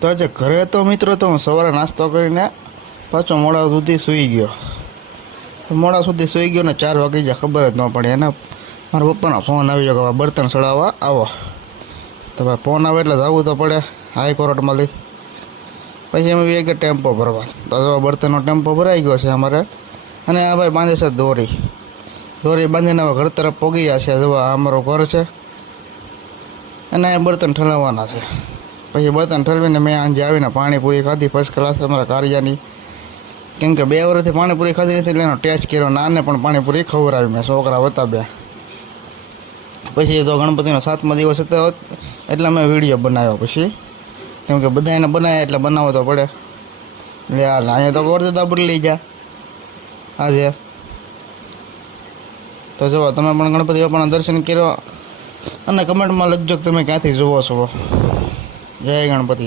તો આજે ઘરે તો મિત્રો તો હું સવારે નાસ્તો કરીને પાછો મોડા સુધી સૂઈ ગયો. મોડા સુધી સૂઈ ગયો ને 4 વાગી ગયા, ખબર જ ન પડી. એને મારા પપ્પાનો ફોન આવી ગયો કે બર્તન ચડાવવા આવો. તો ભાઈ ફોન આવે એટલે જવું તો પડે હાઈકોર્ટમાં લઈ. પછી અમે એક ટેમ્પો ભરવા. તો જો બર્તનનો ટેમ્પો ભરાઈ ગયો છે અમારે. અને આ ભાઈ બાંધે છે દોરી બાંધીને હવે ઘર તરફ પોગી ગયા છે. જો આ અમારું ઘર છે અને આ બર્તન ઠલવવાના છે. પછી બર્તન ઠલવીને મેં આજે આવીને પાણીપુરી ખાધી ફર્સ્ટ ક્લાસ અમારા કારિયાની. કેમ કે 2 વર્ષથી પાણીપુરી ખાધી નથી એટલે એનો ટેસ્ટ કર્યો. નાને પણ પાણીપુરી ખવડાવી મેં, છોકરા હતા 2. પછી તો ગણપતિનો 7મો દિવસ હતો એટલે મેં વિડીયો બનાવ્યો. પછી કેમ કે બધા એને બનાવ્યા એટલે બનાવવો તો પડે. એટલે હાલ અહીંયા તો ગોરદાદા બદલી ગયા આજે. તો જુઓ તમે પણ ગણપતિ બાપાના દર્શન કર્યો અને કમેન્ટમાં લખજો કે તમે ક્યાંથી જુઓ છો. જય ગણપતિ.